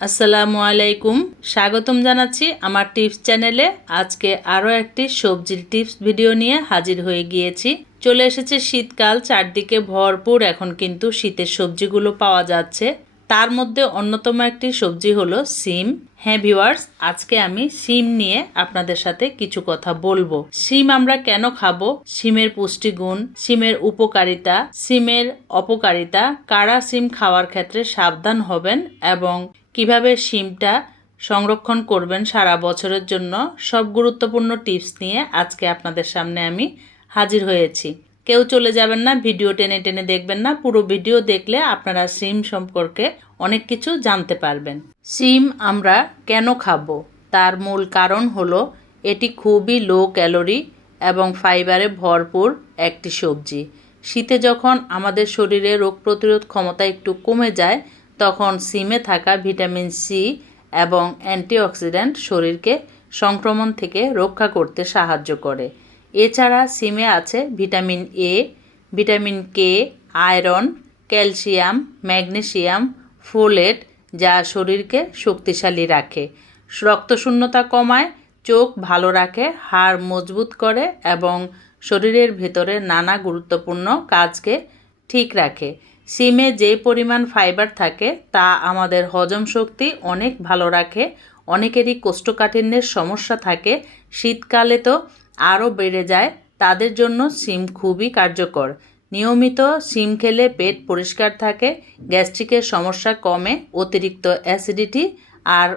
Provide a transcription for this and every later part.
আসসালামু আলাইকুম। স্বাগতম জানাচ্ছি আমার টিপস চ্যানেলে। আজকে আরও একটি সবজির টিপস ভিডিও নিয়ে হাজির হয়ে গিয়েছি। চলে এসেছে শীতকাল, চারদিকে ভরপুর এখন কিন্তু শীতের সবজিগুলো পাওয়া যাচ্ছে। তার মধ্যে অন্যতম একটি সবজি হলো সিম। হ্যাঁ ভিওয়ার্স আজকে আমি সিম নিয়ে আপনাদের সাথে কিছু কথা বলব। সিম আমরা কেন খাব? সিমের পুষ্টিগুণ, সিমের উপকারিতা, সিমের অপকারিতা, কারা সিম খাওয়ার ক্ষেত্রে সাবধান হবেন এবং কীভাবে সিমটা সংরক্ষণ করবেন সারা বছরের জন্য সব গুরুত্বপূর্ণ টিপস নিয়ে আজকে আপনাদের সামনে আমি হাজির হয়েছি। কেউ চলে যাবেন না, ভিডিও টেনে টেনে দেখবেন না, পুরো ভিডিও দেখলে আপনারা সিম সম্পর্কে অনেক কিছু জানতে পারবেন। সিম আমরা কেন খাব? তার মূল কারণ হলো এটি খুবই লো ক্যালোরি এবং ফাইবারে ভরপুর একটি সবজি। শীতে যখন আমাদের শরীরে রোগ প্রতিরোধ ক্ষমতা একটু কমে যায় তখন সিমে থাকা ভিটামিন সি এবং অ্যান্টিঅক্সিডেন্ট শরীরকে সংক্রমণ থেকে রক্ষা করতে সাহায্য করে। এছাড়া সিমে আছে vitamin A, vitamin K, iron, calcium, magnesium, folate যা শরীরকে শক্তিশালী রাখে। রক্তশূন্যতা কমায়, চোখ ভালো রাখে, হাড় মজবুত করে এবং শরীরের ভেতরে নানা গুরুত্বপূর্ণ কাজকে ঠিক রাখে। সিমে যে পরিমাণ ফাইবার থাকে, তা আমাদের হজম শক্তি অনেক ভালো রাখে, অনেকেরই কোষ্ঠকাঠিন্যের সমস্যা থাকে, শীতকালে তো আরও বেড়ে যায়, তাদের জন্য সিম খুবই কার্যকর। নিয়মিত সিম খেলে পেট পরিষ্কার থাকে, গ্যাস্ট্রিকের সমস্যা কমে, অতিরিক্ত অ্যাসিডিটি আর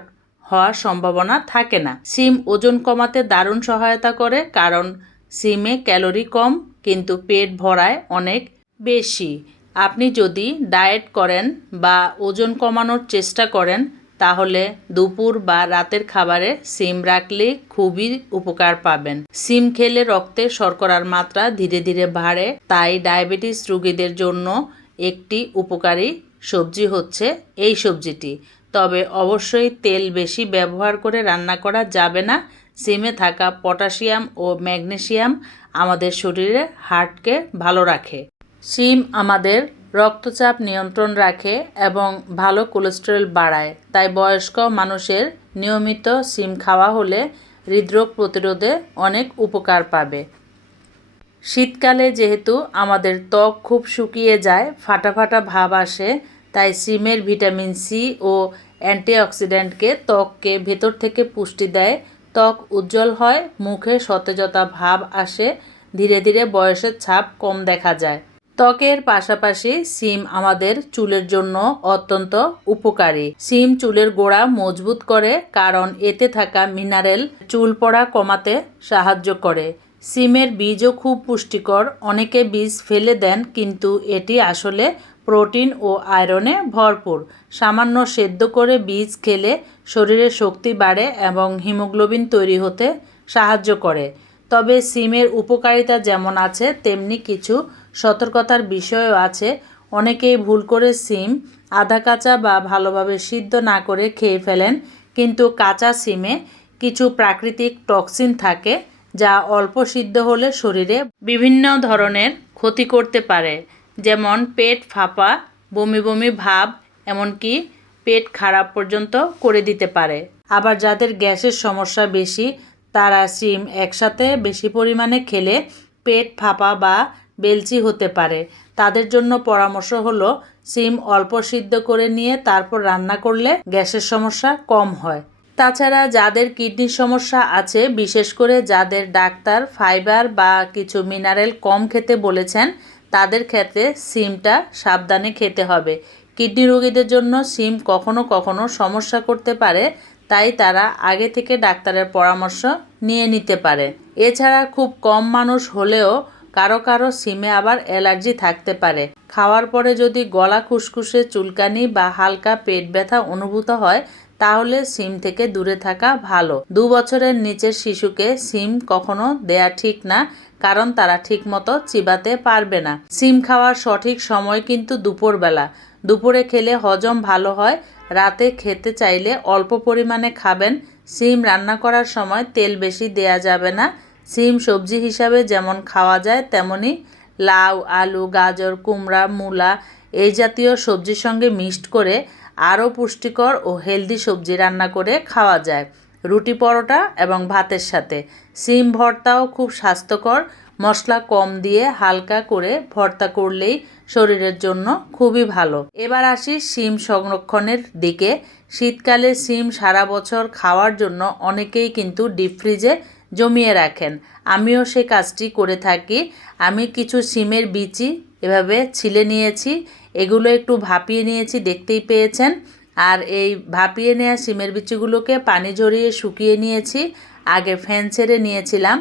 হওয়ার সম্ভাবনা থাকে না। সিম ওজন কমাতে দারুণ সহায়তা করে, কারণ সিমে ক্যালোরি কম, কিন্তু পেট ভরায় অনেক বেশি। আপনি যদি ডায়েট করেন বা ওজন কমানোর চেষ্টা করেন, তাহলে দুপুর বা রাতের খাবারে সিম রাখলে খুবই উপকার পাবেন। সিম খেলে রক্তে শর্করার মাত্রা ধীরে ধীরে বাড়ে, তাই ডায়াবেটিস রোগীদের জন্য একটি উপকারী সবজি হচ্ছে এই সবজিটি। তবে অবশ্যই তেল বেশি ব্যবহার করে রান্না করা যাবে না। সিমে থাকা পটাশিয়াম ও ম্যাগনেসিয়াম আমাদের শরীরে হার্টকে ভালো রাখে। সিম আমাদের রক্তচাপ নিয়ন্ত্রণ রাখে এবং ভালো কোলেস্টেরল বাড়ায়। তাই বয়স্ক মানুষের নিয়মিত সিম খাওয়া হলে হৃদরোগ প্রতিরোধে অনেক উপকার পাবে। শীতকালে যেহেতু আমাদের ত্বক খুব শুকিয়ে যায়, ফাটা ফাটা ভাব আসে, তাই সিমের ভিটামিন সি ও অ্যান্টিঅক্সিডেন্টকে ত্বককে ভেতর থেকে পুষ্টি দেয়। ত্বক উজ্জ্বল হয়, মুখে সতেজতা ভাব আসে, ধীরে ধীরে বয়সের ছাপ কম দেখা যায়। ত্বকের পাশাপাশি সিম আমাদের চুলের জন্য অত্যন্ত উপকারী। সিম চুলের গোড়া মজবুত করে কারণ এতে থাকা মিনারেল চুল পড়া কমাতে সাহায্য করে। সিমের বীজও খুব পুষ্টিকর, অনেকে বীজ ফেলে দেন কিন্তু এটি আসলে প্রোটিন ও আয়রনে ভরপুর। সামান্য সেদ্ধ করে বীজ খেলে শরীরে শক্তি বাড়ে এবং হিমোগ্লোবিন তৈরি হতে সাহায্য করে। তবে সিমের উপকারিতা যেমন আছে, তেমনি কিছু সতর্কতার বিষয়ও আছে। অনেকেই ভুল করে সিম আধা কাঁচা বা ভালোভাবে সিদ্ধ না করে খেয়ে ফেলেন, কিন্তু কাঁচা সিমে কিছু প্রাকৃতিক টক্সিন থাকে, যা অল্প সিদ্ধ হলে শরীরে বিভিন্ন ধরনের ক্ষতি করতে পারে। যেমন পেট ফাঁপা, বমি বমি ভাব, এমনকি পেট খারাপ পর্যন্ত করে দিতে পারে। আবার যাদের গ্যাসের সমস্যা বেশি তারা সিম একসাথে বেশি পরিমাণে খেলে পেট ফাঁপা বা বেলচি হতে পারে। তাদের জন্য পরামর্শ হলো, সিম অল্প সিদ্ধ করে নিয়ে তারপর রান্না করলে গ্যাসের সমস্যা কম হয়। তাছাড়া যাদের কিডনির সমস্যা আছে, বিশেষ করে যাদের ডাক্তার, ফাইবার বা কিছু মিনারেল কম খেতে বলেছেন, তাদের ক্ষেত্রে সিমটা সাবধানে খেতে হবে। কিডনি রোগীদের জন্য সিম কখনো কখনো সমস্যা করতে পারে তাই তারা আগে থেকে ডাক্তারের পরামর্শ নিয়ে নিতে পারে। এছাড়া খুব কম মানুষ হলেও কারও কারও সিমে আবার অ্যালার্জি থাকতে পারে। খাওয়ার পরে যদি গলা খুসখুসে, চুলকানি বা হালকা পেট ব্যথা অনুভূত হয়, তাহলে সিম থেকে দূরে থাকা ভালো। দু বছরের নিচের শিশুকে সিম কখনো দেয়া ঠিক না। কারণ তারা ঠিকমতো চিবাতে পারবে না। সিম খাওয়ার সঠিক সময় কিন্তু দুপুরবেলা। দুপুরে খেলে হজম ভালো হয়, রাতে খেতে চাইলে অল্প পরিমাণে খাবেন। সিম রান্না করার সময় তেল বেশি দেয়া যাবে না। সিম সবজি হিসাবে যেমন খাওয়া যায়, তেমনি লাউ, আলু, গাজর, কুমড়া, মূলা এই জাতীয় সবজির সঙ্গে মিক্সড করে আরও পুষ্টিকর ও হেলদি সবজি রান্না করে খাওয়া যায়। রুটি পরোটা এবং ভাতের সাথে। সিম ভর্তাও খুব স্বাস্থ্যকর। মশলা কম দিয়ে হালকা করে ভর্তা করলেই শরীরের জন্য খুবই ভালো। এবার আসি সিম সংরক্ষণের দিকে। শীতকালে সিম সারা বছর খাওয়ার জন্য অনেকেই কিন্তু ডিপ ফ্রিজে জমিয়ে রাখেন। আমিও সে কাজটি করে থাকি। আমি কিছু সিমের বিচি এভাবে ছিলে নিয়েছি। এগুলো একটু ভাপিয়ে নিয়েছি, দেখতেই পেয়েছেন। আর এই ভাপিয়ে নেওয়া সিমের বিচিগুলোকে পানি ঝরিয়ে শুকিয়ে নিয়েছি, আগে ফ্যান ছেড়ে নিয়েছিলাম।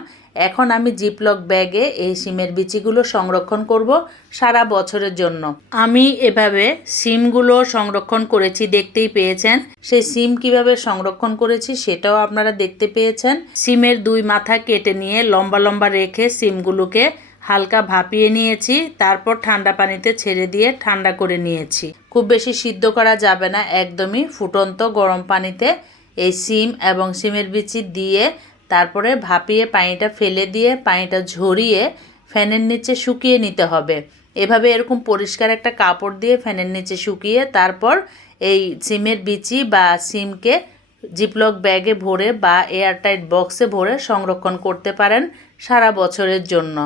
এখন আমি জিপলক ব্যাগে এই সিমের বিচিগুলো সংরক্ষণ করব সারা বছরের জন্য। আমি এভাবে সিমগুলো সংরক্ষণ করেছি, দেখতেই পেয়েছেন। সেই সিম কীভাবে সংরক্ষণ করেছি সেটাও আপনারা দেখতে পেয়েছেন। সিমের দুই মাথা কেটে নিয়ে লম্বা লম্বা রেখে সিমগুলোকে হালকা ভাপিয়ে নিয়েছি, তারপর ঠান্ডা পানিতে ছেড়ে দিয়ে ঠান্ডা করে নিয়েছি। খুব বেশি সিদ্ধ করা যাবে না, একদমই ফুটন্ত গরম পানিতে এই সিম এবং সিমের বিচি দিয়ে তারপরে ভাপিয়ে পানিটা ফেলে দিয়ে পানিটা ঝরিয়ে ফ্যানের নিচে শুকিয়ে নিতে হবে। এভাবে এরকম পরিষ্কার একটা কাপড় দিয়ে ফ্যানের নিচে শুকিয়ে তারপর এই সিমের বিচি বা সিমকে জিপলক ব্যাগে ভরে বা এয়ারটাইট বক্সে ভরে সংরক্ষণ করতে পারেন সারা বছরের জন্য।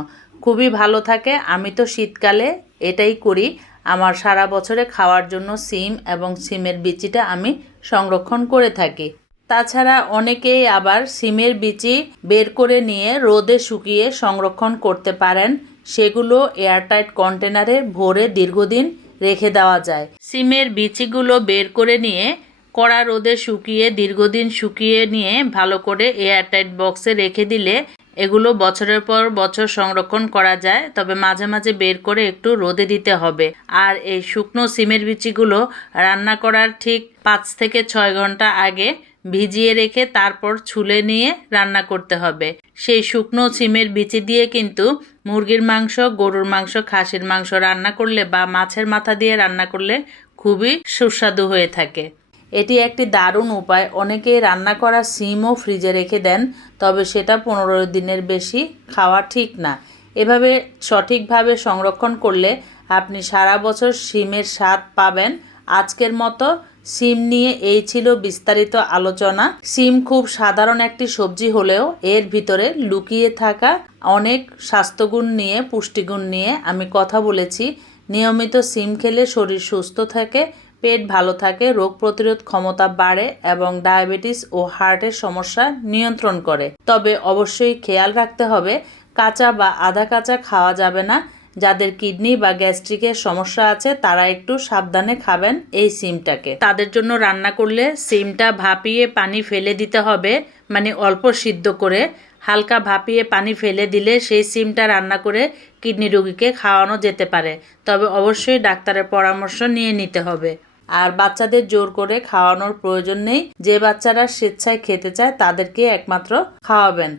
খুবই ভালো থাকে। আমি তো শীতকালে এটাই করি। আমার সারা বছরে খাওয়ার জন্য সিম এবং সিমের বিচিটা আমি সংরক্ষণ করে থাকি। তাছাড়া অনেকেই আবার সিমের বিচি বের করে নিয়ে রোদে শুকিয়ে সংরক্ষণ করতে পারেন। সেগুলো এয়ারটাইট কন্টেনারে ভরে দীর্ঘদিন রেখে দেওয়া যায়। সিমের বিচিগুলো বের করে নিয়ে কড়া রোদে শুকিয়ে দীর্ঘদিন শুকিয়ে নিয়ে ভালো করে এয়ারটাইট বক্সে রেখে দিলে এগুলো বছরের পর বছর সংরক্ষণ করা যায়, তবে মাঝে মাঝে বের করে একটু রোদে দিতে হবে। আর এই শুকনো সিমের বিচিগুলো রান্না করার ঠিক পাঁচ থেকে ছয় ঘণ্টা আগে ভিজিয়ে রেখে তারপর ছুলে নিয়ে রান্না করতে হবে। সেই শুকনো সিমের বিচি দিয়ে কিন্তু মুরগির মাংস, গরুর মাংস, খাসির মাংস রান্না করলে বা মাছের মাথা দিয়ে রান্না করলে খুবই সুস্বাদু হয়ে থাকে। এটি একটি দারুণ উপায়। অনেকেই রান্না করা সিমও ফ্রিজে রেখে দেন, তবে সেটা পনেরো দিনের বেশি খাওয়া ঠিক না। এভাবে সঠিকভাবে সংরক্ষণ করলে আপনি সারা বছর সিমের স্বাদ পাবেন। আজকের মতো সিম নিয়ে এই ছিল বিস্তারিত আলোচনা। সিম খুব সাধারণ একটি সবজি হলেও এর ভিতরে লুকিয়ে থাকা অনেক স্বাস্থ্যগুণ নিয়ে, পুষ্টিগুণ নিয়ে আমি কথা বলেছি। নিয়মিত সিম খেলে শরীর সুস্থ থাকে পেট ভালো থাকে, রোগ প্রতিরোধ ক্ষমতা বাড়ে এবং ডায়াবেটিস ও হার্টের সমস্যা নিয়ন্ত্রণ করে। তবে অবশ্যই খেয়াল রাখতে হবে, কাঁচা বা আধা কাঁচা খাওয়া যাবে না। যাদের কিডনি বা গ্যাস্ট্রিকের সমস্যা আছে, তারা একটু সাবধানে খাবেন এই সিমটাকে। তাদের জন্য রান্না করলে সিমটা ভাপিয়ে পানি ফেলে দিতে হবে মানে অল্প সিদ্ধ করে। হালকা ভাপিয়ে পানি ফেলে দিলে সেই সিমটা রান্না করে কিডনি রোগীকে খাওয়ানো যেতে পারে। তবে অবশ্যই ডাক্তারের পরামর্শ নিয়ে নিতে হবে। আর বাচ্চাদের জোর করে খাওয়ানোর প্রয়োজন নেই। যে বাচ্চারা স্বেচ্ছায় খেতে চায়, তাদেরকে একমাত্র খাওয়াবেন।